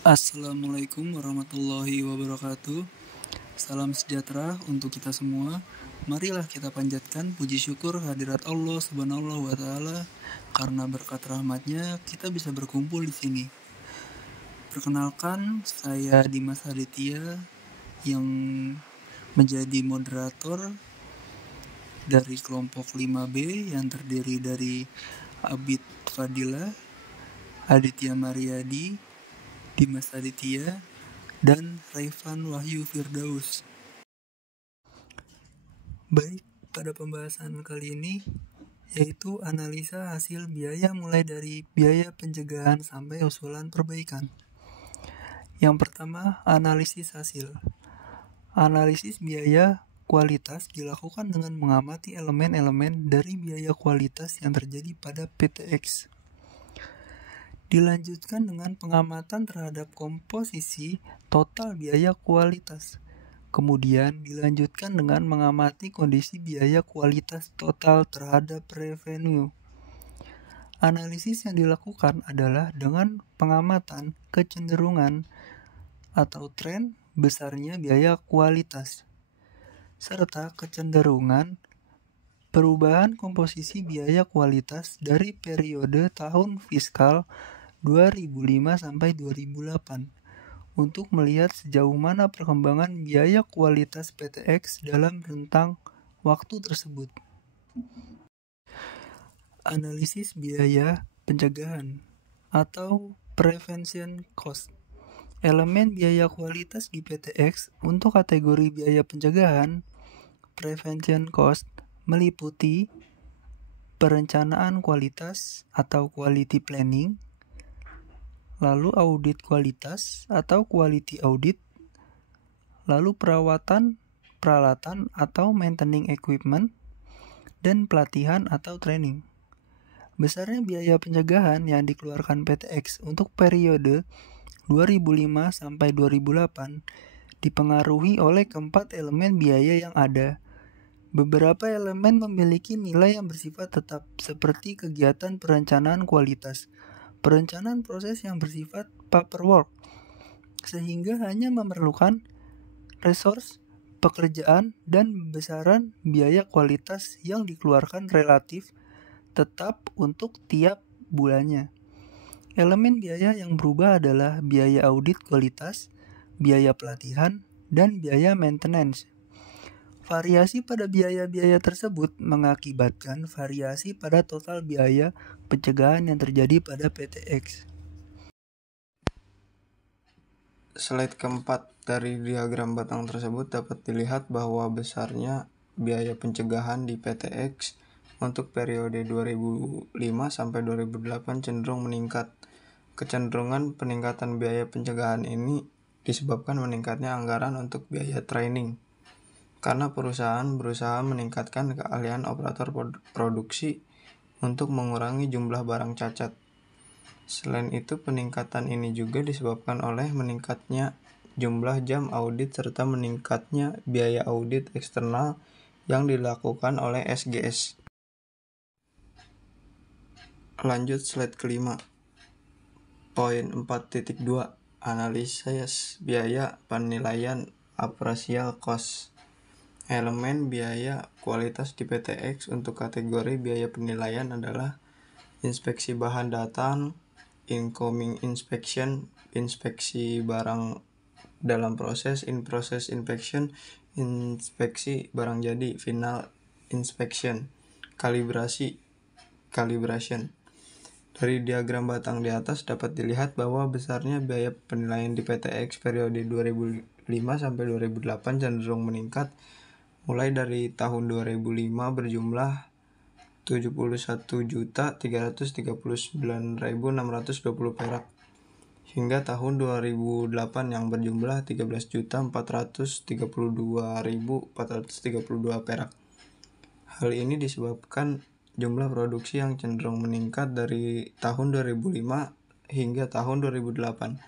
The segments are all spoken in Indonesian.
Assalamualaikum warahmatullahi wabarakatuh. Salam sejahtera untuk kita semua. Marilah kita panjatkan puji syukur hadirat Allah Subhanahu wa taala karena berkat rahmatnya kita bisa berkumpul di sini. Perkenalkan, saya Dimas Aditya yang menjadi moderator dari kelompok 5B yang terdiri dari Abid Fadila, Aditya Mariadi, Dimas Aditya, dan Raifan Wahyu Firdaus. Baik, pada pembahasan kali ini yaitu analisa hasil biaya mulai dari biaya pencegahan sampai usulan perbaikan. Yang pertama, analisis hasil. Analisis biaya kualitas dilakukan dengan mengamati elemen-elemen dari biaya kualitas yang terjadi pada PTX. Dilanjutkan dengan pengamatan terhadap komposisi total biaya kualitas. Kemudian dilanjutkan dengan mengamati kondisi biaya kualitas total terhadap revenue. Analisis yang dilakukan adalah dengan pengamatan kecenderungan atau tren besarnya biaya kualitas, serta kecenderungan perubahan komposisi biaya kualitas dari periode tahun fiskal 2005 sampai 2008. Untuk melihat sejauh mana perkembangan biaya kualitas PTX dalam rentang waktu tersebut. Analisis biaya pencegahan atau prevention cost. Elemen biaya kualitas di PTX untuk kategori biaya pencegahan prevention cost meliputi perencanaan kualitas atau quality planning, lalu audit kualitas atau quality audit, lalu perawatan, peralatan atau maintaining equipment, dan pelatihan atau training. Besarnya biaya pencegahan yang dikeluarkan PTX untuk periode 2005 sampai 2008 dipengaruhi oleh keempat elemen biaya yang ada. Beberapa elemen memiliki nilai yang bersifat tetap seperti kegiatan perencanaan kualitas, perencanaan proses yang bersifat paperwork, sehingga hanya memerlukan resource, pekerjaan, dan besaran biaya kualitas yang dikeluarkan relatif tetap untuk tiap bulannya. Elemen biaya yang berubah adalah biaya audit kualitas, biaya pelatihan, dan biaya maintenance. Variasi pada biaya-biaya tersebut mengakibatkan variasi pada total biaya pencegahan yang terjadi pada PTX. Slide keempat dari diagram batang tersebut dapat dilihat bahwa besarnya biaya pencegahan di PTX untuk periode 2005 sampai 2008 cenderung meningkat. Kecenderungan peningkatan biaya pencegahan ini disebabkan meningkatnya anggaran untuk biaya training, karena perusahaan berusaha meningkatkan keahlian operator produksi untuk mengurangi jumlah barang cacat. Selain itu, peningkatan ini juga disebabkan oleh meningkatnya jumlah jam audit serta meningkatnya biaya audit eksternal yang dilakukan oleh SGS. Lanjut slide kelima. Poin 4.2. Analisis biaya penilaian appraisal cost. Elemen biaya kualitas di PTX untuk kategori biaya penilaian adalah inspeksi bahan datang, incoming inspection, inspeksi barang dalam proses, in-process inspection, inspeksi barang jadi, final inspection, calibration. Dari diagram batang di atas dapat dilihat bahwa besarnya biaya penilaian di PTX periode 2005 sampai 2008 cenderung meningkat, mulai dari tahun 2005 berjumlah 71.339.620 perak hingga tahun 2008 yang berjumlah 13.432.432 perak. Hal ini disebabkan jumlah produksi yang cenderung meningkat dari tahun 2005 hingga tahun 2008,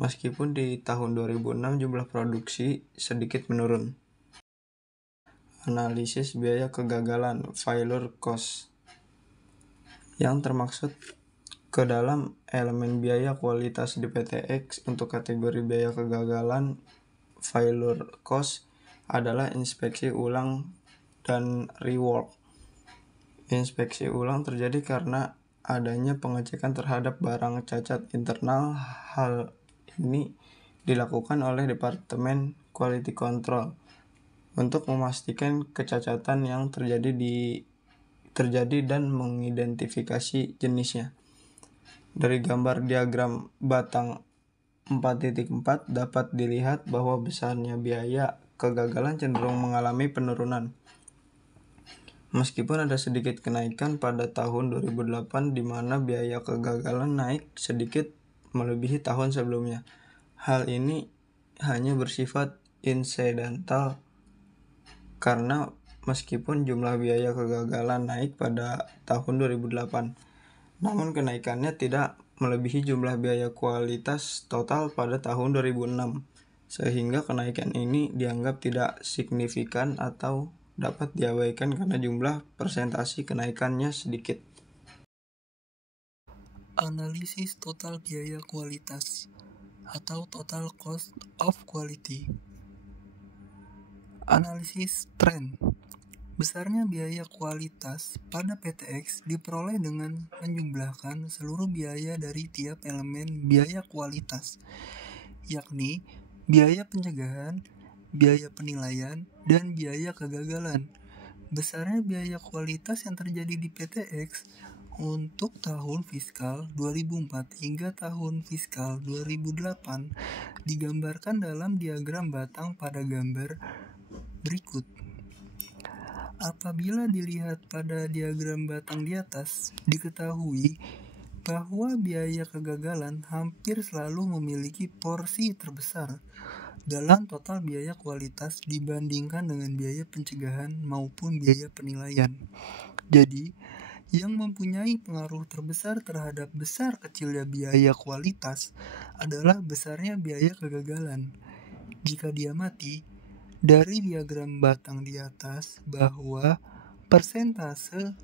meskipun di tahun 2006 jumlah produksi sedikit menurun. Analisis biaya kegagalan, failure cost, yang termaksud ke dalam elemen biaya kualitas di PTX untuk kategori biaya kegagalan failure cost adalah inspeksi ulang dan rework. Inspeksi ulang terjadi karena adanya pengecekan terhadap barang cacat internal. Hal ini dilakukan oleh Departemen Quality Control untuk memastikan kecacatan yang terjadi dan mengidentifikasi jenisnya. Dari gambar diagram batang 4.4 dapat dilihat bahwa besarnya biaya kegagalan cenderung mengalami penurunan. Meskipun ada sedikit kenaikan pada tahun 2008 di mana biaya kegagalan naik sedikit melebihi tahun sebelumnya. Hal ini hanya bersifat insidental karena meskipun jumlah biaya kegagalan naik pada tahun 2008, namun kenaikannya tidak melebihi jumlah biaya kualitas total pada tahun 2006, sehingga kenaikan ini dianggap tidak signifikan atau dapat diabaikan karena jumlah persentase kenaikannya sedikit. Analisis total biaya kualitas atau total cost of quality. Analisis tren. Besarnya biaya kualitas pada PTX diperoleh dengan menjumlahkan seluruh biaya dari tiap elemen biaya kualitas, yakni biaya pencegahan, biaya penilaian, dan biaya kegagalan. Besarnya biaya kualitas yang terjadi di PTX untuk tahun fiskal 2004 hingga tahun fiskal 2008 digambarkan dalam diagram batang pada gambar berikut. Apabila dilihat pada diagram batang di atas, diketahui bahwa biaya kegagalan hampir selalu memiliki porsi terbesar dalam total biaya kualitas dibandingkan dengan biaya pencegahan maupun biaya penilaian. Jadi, yang mempunyai pengaruh terbesar terhadap besar kecilnya biaya kualitas adalah besarnya biaya kegagalan. Jika diamati dari diagram batang di atas bahwa persentase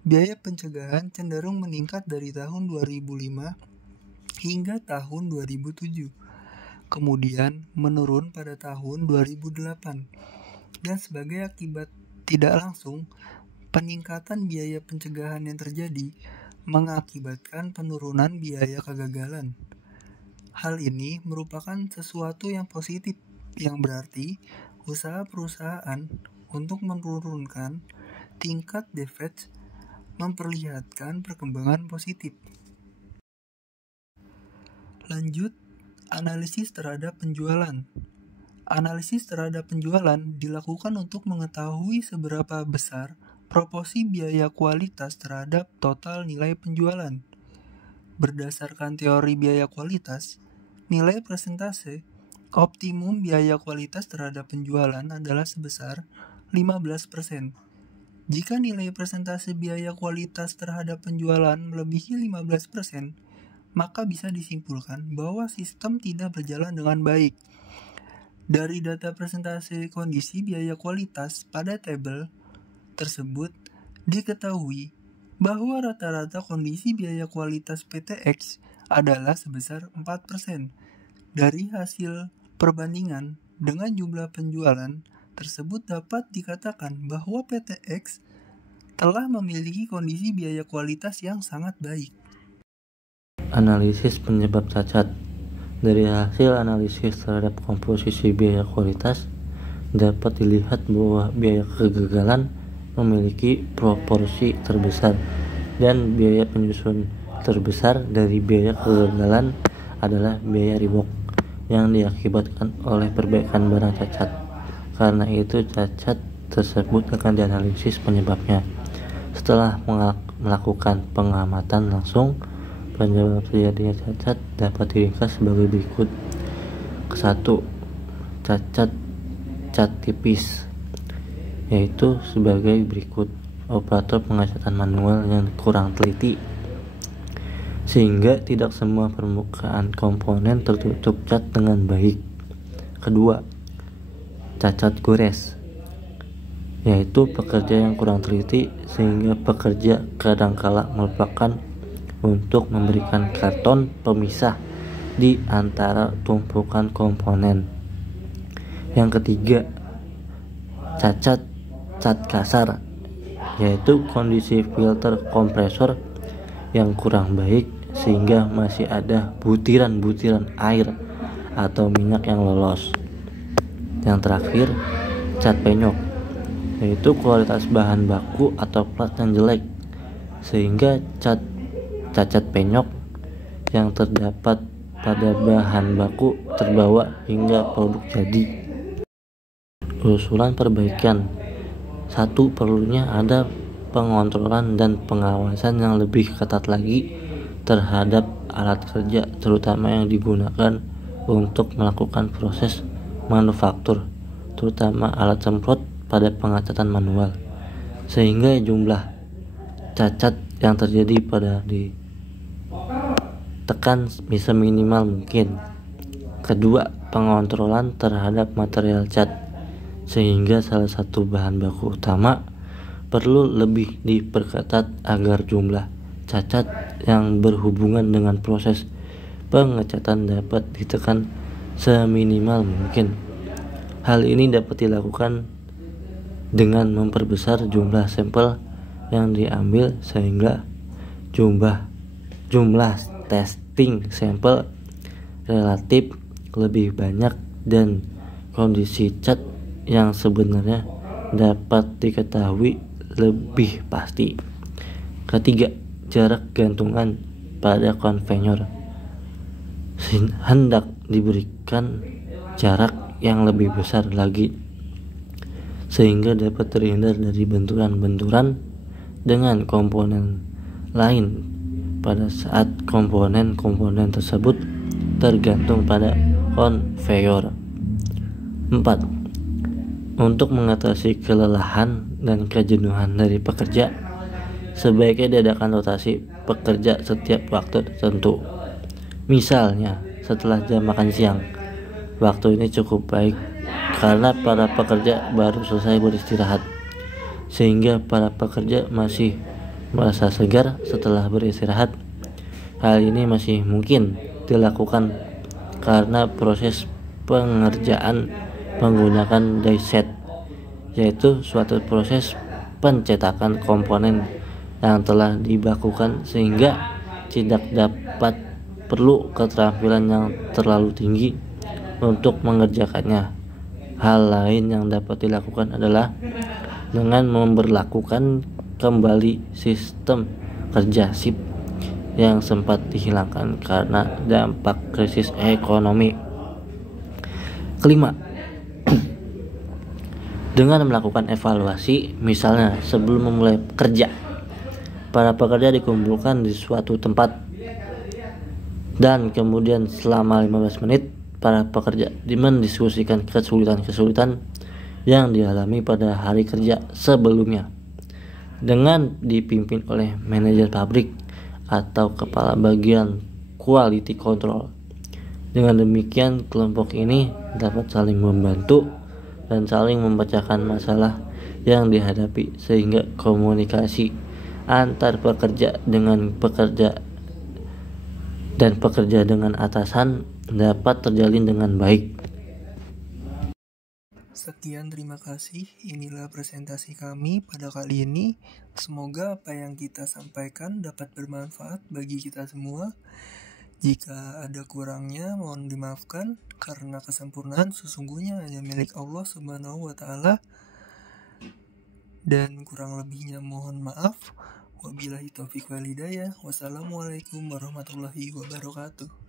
biaya pencegahan cenderung meningkat dari tahun 2005 hingga tahun 2007, kemudian menurun pada tahun 2008, dan sebagai akibat tidak langsung, peningkatan biaya pencegahan yang terjadi mengakibatkan penurunan biaya kegagalan. Hal ini merupakan sesuatu yang positif, yang berarti usaha perusahaan untuk menurunkan tingkat defect memperlihatkan perkembangan positif. Lanjut, analisis terhadap penjualan. Analisis terhadap penjualan dilakukan untuk mengetahui seberapa besar proporsi biaya kualitas terhadap total nilai penjualan. Berdasarkan teori biaya kualitas, nilai persentase optimum biaya kualitas terhadap penjualan adalah sebesar 15%. Jika nilai persentase biaya kualitas terhadap penjualan melebihi 15%, maka bisa disimpulkan bahwa sistem tidak berjalan dengan baik. Dari data persentase kondisi biaya kualitas pada tabel tersebut, diketahui bahwa rata-rata kondisi biaya kualitas PTX adalah sebesar 4%. Dari hasil perbandingan dengan jumlah penjualan tersebut dapat dikatakan bahwa PTX telah memiliki kondisi biaya kualitas yang sangat baik. Analisis penyebab cacat. Dari hasil analisis terhadap komposisi biaya kualitas dapat dilihat bahwa biaya kegagalan memiliki proporsi terbesar dan biaya penyusun terbesar dari biaya kegagalan adalah biaya rework yang diakibatkan oleh perbaikan barang cacat. Karena itu cacat tersebut akan dianalisis penyebabnya. Setelah melakukan pengamatan langsung, penyebab terjadinya cacat dapat diringkas sebagai berikut. Ke-1, cacat cat tipis, yaitu sebagai berikut. Operator pengecatan manual yang kurang teliti sehingga tidak semua permukaan komponen tertutup cat dengan baik. Kedua, cacat gores, yaitu pekerja yang kurang teliti sehingga pekerja kadangkala melupakan untuk memberikan karton pemisah di antara tumpukan komponen. Yang ketiga, cacat cat kasar, yaitu kondisi filter kompresor yang kurang baik sehingga masih ada butiran-butiran air atau minyak yang lolos. Yang terakhir, cat penyok, yaitu kualitas bahan baku atau plat yang jelek sehingga cacat penyok yang terdapat pada bahan baku terbawa hingga produk jadi. Usulan perbaikan: 1. Perlunya ada pengontrolan dan pengawasan yang lebih ketat lagi terhadap alat kerja, terutama yang digunakan untuk melakukan proses manufaktur, terutama alat semprot pada pengecatan manual, sehingga jumlah cacat yang terjadi pada ditekan bisa minimal mungkin. Kedua, pengontrolan terhadap material cat, sehingga salah satu bahan baku utama perlu lebih diperketat agar jumlah cacat yang berhubungan dengan proses pengecatan dapat ditekan seminimal mungkin. Hal ini dapat dilakukan dengan memperbesar jumlah sampel yang diambil sehingga jumlah testing sampel relatif lebih banyak dan kondisi cat yang sebenarnya dapat diketahui lebih pasti. Ketiga, jarak gantungan pada konveyor hendak diberikan jarak yang lebih besar lagi sehingga dapat terhindar dari benturan-benturan dengan komponen lain pada saat komponen-komponen tersebut tergantung pada konveyor. 4. Untuk mengatasi kelelahan dan kejenuhan dari pekerja, sebaiknya diadakan rotasi pekerja setiap waktu tertentu. Misalnya, setelah jam makan siang, waktu ini cukup baik karena para pekerja baru selesai beristirahat, sehingga para pekerja masih merasa segar setelah beristirahat. Hal ini masih mungkin dilakukan karena proses pengerjaan menggunakan die set, yaitu suatu proses pencetakan komponen yang telah dibakukan sehingga tidak dapat perlu keterampilan yang terlalu tinggi untuk mengerjakannya. Hal lain yang dapat dilakukan adalah dengan memberlakukan kembali sistem kerja shift yang sempat dihilangkan karena dampak krisis ekonomi. Kelima, dengan melakukan evaluasi, misalnya sebelum memulai kerja, para pekerja dikumpulkan di suatu tempat dan kemudian selama 15 menit para pekerja mendiskusikan kesulitan-kesulitan yang dialami pada hari kerja sebelumnya dengan dipimpin oleh manajer pabrik atau kepala bagian quality control. Dengan demikian, kelompok ini dapat saling membantu dan saling memecahkan masalah yang dihadapi sehingga komunikasi antar pekerja dengan pekerja dan pekerja dengan atasan dapat terjalin dengan baik. Sekian, terima kasih. Inilah presentasi kami pada kali ini. Semoga apa yang kita sampaikan dapat bermanfaat bagi kita semua. Jika ada kurangnya, mohon dimaafkan karena kesempurnaan sesungguhnya hanya milik Allah Subhanahu wa Ta'ala, dan kurang lebihnya mohon maaf. Wabillahi taufiq wal hidayah. Wassalamualaikum warahmatullahi wabarakatuh.